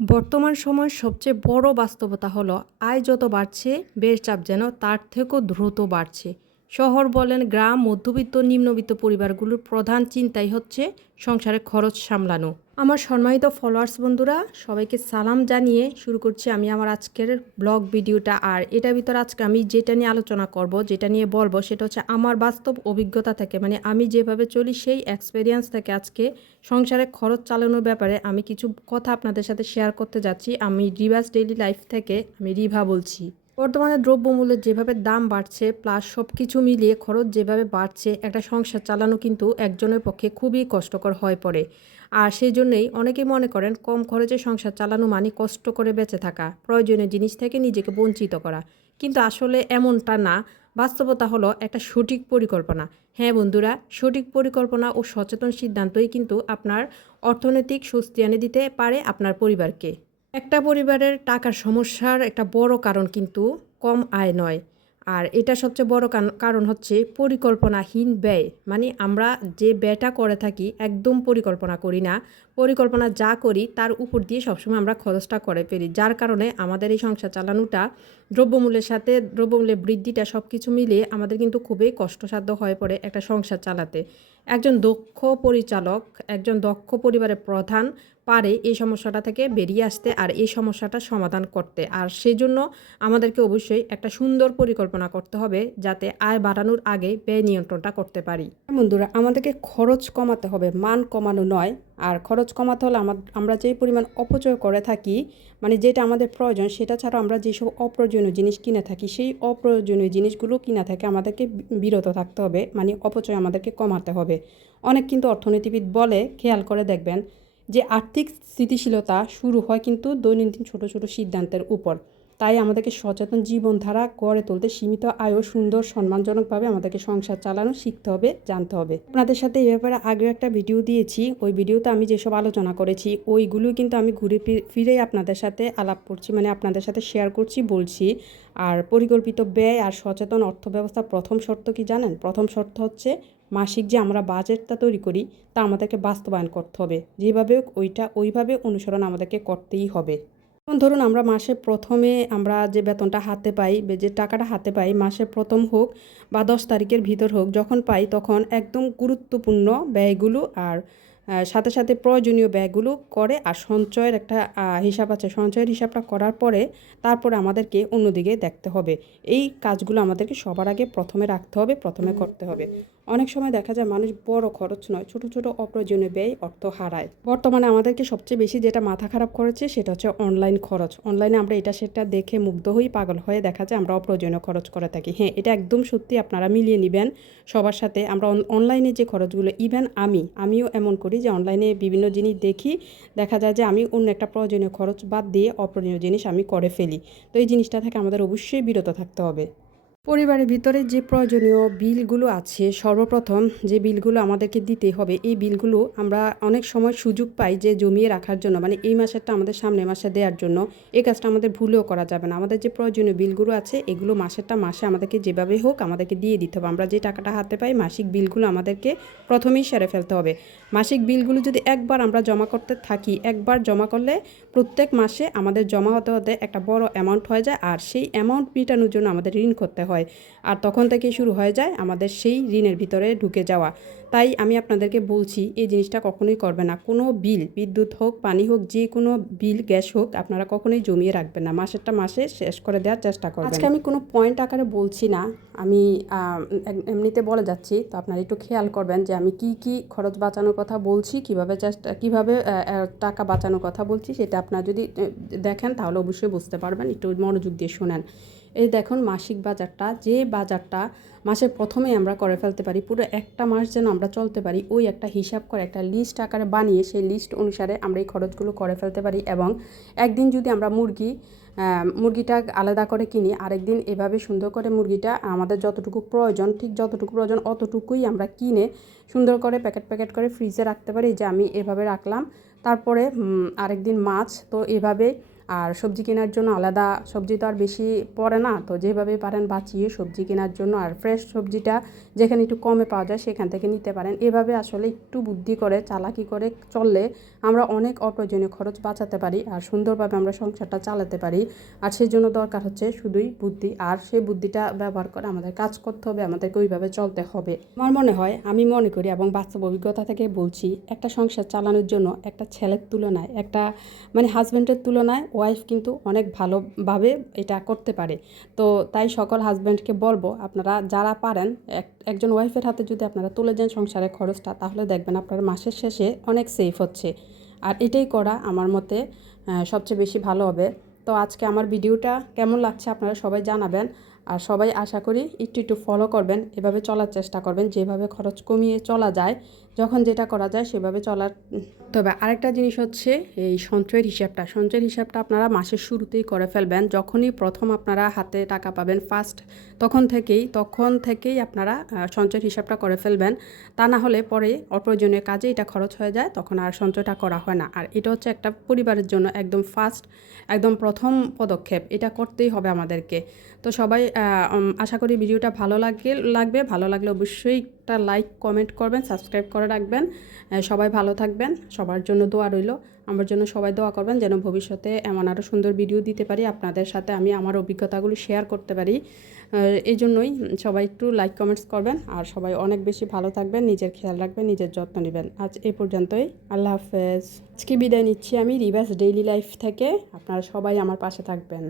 বর্তমান সময়ের সবচেয়ে বড় বাস্তবতা হলো আয় যত বাড়ছে ব্যয়ের চাপ যেন তার থেকেও দ্রুত বাড়ছে। শহর বলেন গ্রাম, মধ্যবিত্ত নিম্নবিত্ত পরিবারগুলোর প্রধান চিন্তাই হচ্ছে সংসারের খরচ সামলানো। আমার সম্মানিত ফলোয়ার্স বন্ধুরা, সবাইকে সালাম জানিয়ে শুরু করছি আমি আমার আজকের ব্লগ ভিডিওটা। আর এটার ভিতরে আজকে আমি যেটা নিয়ে আলোচনা করব, যেটা নিয়ে বলবো, সেটা হচ্ছে আমার বাস্তব অভিজ্ঞতা থেকে, মানে আমি যেভাবে চলি সেই এক্সপেরিয়েন্স থেকে আজকে সংসারে খরচ চালানোর ব্যাপারে আমি কিছু কথা আপনাদের সাথে শেয়ার করতে যাচ্ছি। আমি রিভাস ডেইলি লাইফ থেকে আমি রিভা বলছি। বর্তমানে দ্রব্যমূল্যের যেভাবে দাম বাড়ছে প্লাস সব কিছু মিলিয়ে খরচ যেভাবে বাড়ছে, একটা সংসার চালানো কিন্তু একজনের পক্ষে খুবই কষ্টকর হয়ে পড়ে। আর সেই জন্যই অনেকেই মনে করেন কম খরচে সংসার চালানো মানে কষ্ট করে বেঁচে থাকা, প্রয়োজনীয় জিনিস থেকে নিজেকে বঞ্চিত করা। কিন্তু আসলে এমনটা না। বাস্তবতা হলো একটা সঠিক পরিকল্পনা। হ্যাঁ বন্ধুরা, সঠিক পরিকল্পনা ও সচেতন সিদ্ধান্তই কিন্তু আপনার অর্থনৈতিক স্বস্তি এনে দিতে পারে আপনার পরিবারকে। একটা পরিবারের টাকার সমস্যার একটা বড় কারণ কিন্তু কম আয় নয়। আর এটা সবচেয়ে বড় কারণ হচ্ছে পরিকল্পনাহীন ব্যয়। মানে আমরা যে ব্যয়টা করে থাকি একদম পরিকল্পনা করি না। পরিকল্পনা যা করি তার উপর দিয়ে সবসময় আমরা খরচটা করে ফেলি, যার কারণে আমাদের এই সংসার চালানোটা দ্রব্যমূল্যের সাথে দ্রব্যমূল্যের বৃদ্ধিটা সব কিছু মিলিয়ে আমাদের কিন্তু খুবই কষ্টসাধ্য হয়ে পড়ে একটা সংসার চালাতে। একজন দক্ষ পরিচালক, একজন দক্ষ পরিবারের প্রধান পারে এই সমস্যাটা থেকে বেরিয়ে আসতে আর এই সমস্যাটা সমাধান করতে। আর সেজন্য আমাদেরকে অবশ্যই একটা সুন্দর পরিকল্পনা করতে হবে, যাতে আয় বাড়ানোর আগে ব্যয় নিয়ন্ত্রণটা করতে পারি। বন্ধুরা, আমাদেরকে খরচ কমাতে হবে, মান কমানো নয়। আর খরচ কমাতে হলে আমরা যেই পরিমাণ অপচয় করে থাকি, মানে যেটা আমাদের প্রয়োজন সেটা ছাড়াও আমরা যেসব অপ্রয়োজনীয় জিনিস কিনে থাকি, সেই অপ্রয়োজনীয় জিনিসগুলো কিনা থেকে আমাদেরকে বিরত থাকতে হবে, মানে অপচয় আমাদেরকে কমাতে হবে। অনেক কিন্তু অর্থনীতিবিদ বলে, খেয়াল করে দেখবেন, যে আর্থিক স্থিতিশীলতা শুরু হয় কিন্তু দৈনন্দিন ছোট ছোট সিদ্ধান্তের উপর। তাই আমাদেরকে সচেতন জীবনধারা গড়ে তুলতে সীমিত আয় ও সুন্দর সম্মানজনকভাবে আমাদেরকে সংসার চালানো শিখতে হবে, জানতে হবে। আপনাদের সাথে এই ব্যাপারে আগেও একটা ভিডিও দিয়েছি, ওই ভিডিওতে আমি যেসব আলোচনা করেছি ওইগুলো কিন্তু আমি ঘুরে ফিরেই আপনাদের সাথে আলাপ করছি, মানে আপনাদের সাথে শেয়ার করছি, বলছি। আর পরিকল্পিত ব্যয় আর সচেতন অর্থব্যবস্থা প্রথম শর্ত কি জানেন? প্রথম শর্ত হচ্ছে মাসিক যে আমরা বাজেটটা তৈরি করি তা আমাদেরকে বাস্তবায়ন করতে হবে। যেভাবে ওইভাবে অনুসরণ আমাদেরকে করতেই হবে। যেমন ধরুন, আমরা মাসে প্রথমে আমরা যে বেতনটা হাতে পাই, যে টাকাটা হাতে পাই, মাসের প্রথম হোক বা 10 তারিখের ভিতর হোক, যখন পাই তখন একদম গুরুত্বপূর্ণ ব্যয়গুলো আর সাথে সাথে প্রয়োজনীয় ব্যয়গুলো করে। আর সঞ্চয়ের একটা হিসাব আছে, সঞ্চয়ের হিসাবটা করার পরে তারপরে আমাদেরকে অন্যদিকে দেখতে হবে। এই কাজগুলো আমাদেরকে সবার আগে প্রথমে রাখতে হবে, প্রথমে করতে হবে। অনেক সময় দেখা যায় মানুষ বড় খরচ নয়, ছোট ছোট অপ্রয়োজনীয় ব্যয় অর্থ হারায়। বর্তমানে আমাদেরকে সবচেয়ে বেশি যেটা মাথা খারাপ করেছে সেটা হচ্ছে অনলাইন খরচ। অনলাইনে আমরা এটা সেটা দেখে মুগ্ধ হই, পাগল হয়ে দেখা যায় আমরা অপ্রয়োজনীয় খরচ করে থাকি। হ্যাঁ, এটা একদম সত্যি, আপনারা মিলিয়ে নেবেন সবার সাথে। আমরা অনলাইনে যে খরচগুলো, ইভেন আমিও এমন করি যে অনলাইনে বিভিন্ন জিনিস দেখি, দেখা যায় যে আমি অন্য একটা প্রয়োজনীয় খরচ বাদ দিয়ে অপ্রয়োজনীয় জিনিস আমি করে ফেলি। তো এই জিনিসটা থেকে আমাদের অবশ্যই বিরত থাকতে হবে। পরিবারের ভিতরে যে প্রয়োজনীয় বিলগুলো আছে, সর্বপ্রথম যে বিলগুলো আমাদেরকে দিতে হবে, এই বিলগুলো আমরা অনেক সময় সুযোগ পাই যে জমিয়ে রাখার জন্য, মানে এই মাসেরটা আমাদের সামনের মাসে দেওয়ার জন্য। এই কাজটা আমাদের ভুলেও করা যাবে না। আমাদের যে প্রয়োজনীয় বিলগুলো আছে এগুলো মাসে আমাদেরকে যেভাবে হোক আমাদেরকে দিয়ে দিতে হবে। আমরা যে টাকাটা হাতে পাই, মাসিক বিলগুলো আমাদেরকে প্রথমেই সেরে ফেলতে হবে। মাসিক বিলগুলো যদি একবার আমরা জমা করতে থাকি, একবার জমা করলে প্রত্যেক মাসে আমাদের জমা হতে হতে একটা বড় অ্যামাউন্ট হয়ে যায়। আর সেই অ্যামাউন্ট মেটানোর জন্য আমাদের ঋণ করতে হয়। আর তখন থেকেই শুরু হয়ে যায় আমাদের সেই ঋণের ভিতরে ঢুকে যাওয়া। তাই আমি আপনাদেরকে বলছি, এই জিনিসটা কখনোই করবে না। কোনো বিল, বিদ্যুৎ হোক, পানি হোক, যে কোনো বিল, গ্যাস হোক, আপনারা কখনোই জমিয়ে রাখবেন না। মাসেরটা মাসে শেষ করে দেওয়ার চেষ্টা করবেন। আজকে আমি কোনো পয়েন্ট আকারে বলছি না, আমি এমনিতে বলে যাচ্ছি। তো আপনারা একটু খেয়াল করবেন যে আমি কি খরচ বাঁচানোর কথা বলছি, কিভাবে টাকা বাঁচানোর কথা বলছি, সেটা আপনারা যদি দেখেন তাহলে অবশ্যই বুঝতে পারবেন। একটু মনোযোগ দিয়ে শোনেন। এই দেখুন, মাসিক বাজারটা, যে বাজারটা মাসের প্রথমেই আমরা করে ফেলতে পারি, পুরো একটা মাস যেন আমরা চলতে পারি, ওই একটা হিসাব করে একটা লিস্ট আকারে বানিয়ে সেই লিস্ট অনুসারে আমরা এই খরচগুলো করে ফেলতে পারি। এবং একদিন যদি আমরা মুরগিটা আলাদা করে কিনি, আরেকদিন এভাবে সুন্দর করে মুরগিটা আমাদের যতটুকু প্রয়োজন, ঠিক যতটুকু প্রয়োজন অতটুকুই আমরা কিনে সুন্দর করে প্যাকেট করে ফ্রিজে রাখতে পারি। যে আমি এভাবে রাখলাম, তারপরে আরেকদিন মাছ, তো এভাবে আর সবজি কেনার জন্য আলাদা সবজি তো আর বেশি পড়ে না, তো যেভাবে পারেন বাঁচিয়ে সবজি কেনার জন্য আর ফ্রেশ সবজিটা যেখানে একটু কমে পাওয়া যায় সেখান থেকে নিতে পারেন। এভাবে আসলে একটু বুদ্ধি করে চালাকি করে চললে আমরা অনেক অপ্রয়োজনীয় খরচ বাঁচাতে পারি আর সুন্দরভাবে আমরা সংসারটা চালাতে পারি। আর সেই জন্য দরকার হচ্ছে শুধুই বুদ্ধি, আর সেই বুদ্ধিটা ব্যবহার করে আমাদের কাজ করতে হবে, আমাদেরকে ওইভাবে চলতে হবে। আমার মনে হয়, আমি মনে করি এবং বাস্তব অভিজ্ঞতা থেকে বলছি, একটা সংসার চালানোর জন্য একটা ছেলের তুলনায় হাজব্যান্ডের তুলনায় ওয়াইফ কিন্তু অনেক ভালোভাবে এটা করতে পারে। তো তাই সকল হাজব্যান্ডকে বলবো, আপনারা যারা পারেন একজন ওয়াইফের হাতে যদি আপনারা তুলে দেন সংসারের খরচটা, তাহলে দেখবেন আপনার মাসের শেষে অনেক সেফ হচ্ছে। আর এটাই করা আমার মতে সবচেয়ে বেশি ভালো হবে। তো আজকে আমার ভিডিওটা কেমন লাগছে আপনারা সবাই জানাবেন। আর সবাই আশা করি একটু ফলো করবেন, এভাবে চলার চেষ্টা করবেন, যেভাবে খরচ কমিয়ে চলা যায়, যখন যেটা করা যায় সেভাবে চলার। তবে আরেকটা জিনিস হচ্ছে এই সঞ্চয়ের হিসাবটা আপনারা মাসের শুরুতেই করে ফেলবেন। যখনই প্রথম আপনারা হাতে টাকা পাবেন তখন থেকেই আপনারা সঞ্চয়ের হিসাবটা করে ফেলবেন। তা না হলে পরে অপ্রয়োজনীয় কাজে এটা খরচ হয়ে যায়, তখন আর সঞ্চয়টা করা হয় না। আর এটা হচ্ছে একটা পরিবারের জন্য একদম প্রথম পদক্ষেপ, এটা করতেই হবে আমাদেরকে। তো সবাই আশা করি ভিডিওটা ভালো লাগলে অবশ্যই একটা লাইক কমেন্ট করবেন, সাবস্ক্রাইব করে রাখবেন। সবাই ভালো থাকবেন, সবার জন্য দোয়া রইল। আমার জন্য সবাই দোয়া করবেন যেন ভবিষ্যতে এমন আরও সুন্দর ভিডিও দিতে পারি, আপনাদের সাথে আমি আমার অভিজ্ঞতাগুলি শেয়ার করতে পারি। এই জন্যই সবাই একটু লাইক কমেন্টস করবেন, আর সবাই অনেক বেশি ভালো থাকবেন, নিজের খেয়াল রাখবেন, নিজের যত্ন নেবেন। আজ এই পর্যন্তই, আল্লাহ হাফেজ। আজকে বিদায় নিচ্ছি আমি রিভার্স ডেইলি লাইফ থেকে। আপনারা সবাই আমার পাশে থাকবেন।